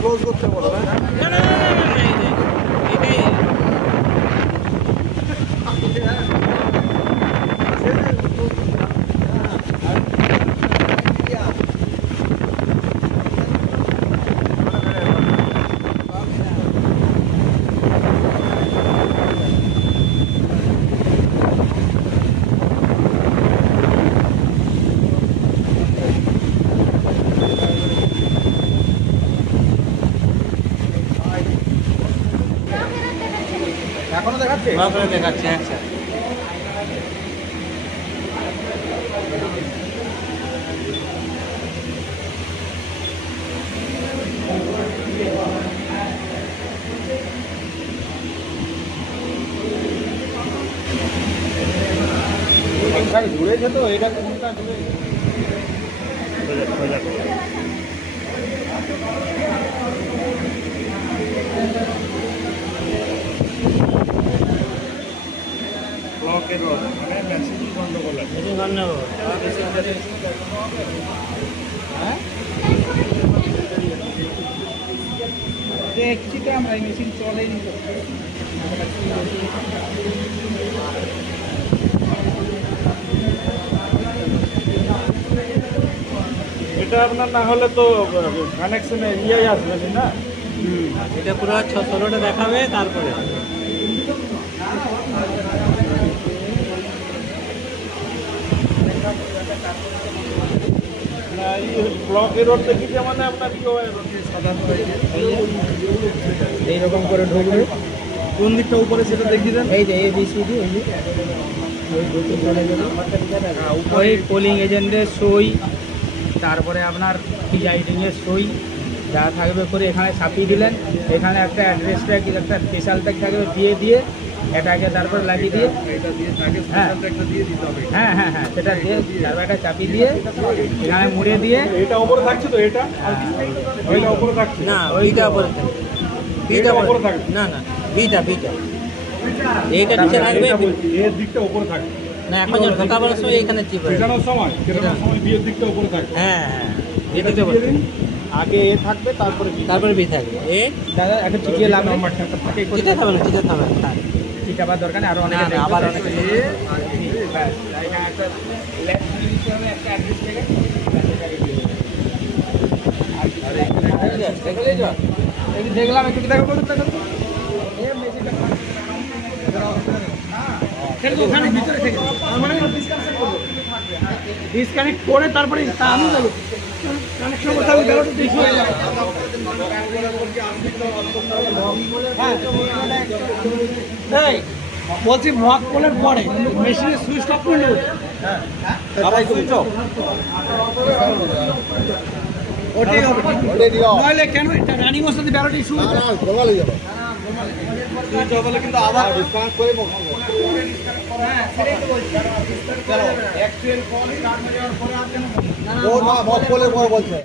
Close করতে বলো। এখনো দেখাচ্ছে? দেখাচ্ছে। আচ্ছা ঘুরেছে তো, এটা কোনটা ঘুরে ব্লকের মানে মেশিন বন্ধ করলাম। হ্যাঁ দেখছি তো আমরা, এই মেশিন চলেনি তো। এটা আপনার না হলে তো কানেকশনে ইয়ে আসবে না। এটা পুরো 6-16টা দেখাবে তারপরে ব্লকের রোড দেখিছে মানে আপনার কি হয়, এইরকম করে ঢুকবে। কোন দিকটা উপরে সেটা দেখিয়ে দেন। এই যে ABCD, ওই পোলিং এজেন্টের সই, তারপরে আপনার প্রিজাইডিংয়ের সই যা থাকবে করে এখানে ছাপিয়ে দিলেন। এখানে একটা অ্যাড্রেস ট্যাগ, একটা স্পেশাল ট্যাগ থাকবে, দিয়ে এটাকে তারপর লাগিয়ে দিয়ে হ্যাঁ হ্যাঁ হ্যাঁ সেটা দিয়ে তারপর একটা চাপিয়ে দিয়ে এখানে মুড়ে দিয়ে। এটা উপরে থাকছে তো, এটা ওইটা উপরে থাকছে না, ওইটা উপরে থাকবে, বিটা উপরে থাকবে না, বিটা এইটা নিচে রাখবে, এর দিকটা উপরে থাকবে না এখন যখন ঢোকাবার সময় এখানে চিপে ঢোকানোর সময় বিয়ের দিকটা উপরে থাকবে। হ্যাঁ এটা দিতে আগে এ থাকবে, তারপরে বি থাকবে। এ দাদা এখন টিকিয়ে লাভ নাম্বারটা থাকে, চিতে থাকবে না, চিতে থাকবে না, টিকাবার দরকার নেই। আরো অনেকে আবার অনেকে দেখলাম একটু দেখা করুন। ডিসকানেক্ট করে তারপরে আমি যাবো কানেকশন করতে হবে। বলছি মক করার পরে মেশিনের সুইচ অফ করে নেব। নইলে কেন রানিং অবস্থাতে ব্যারোটি শুরু কিন্তু আবার ডিসকানেক্ট করে বলছে।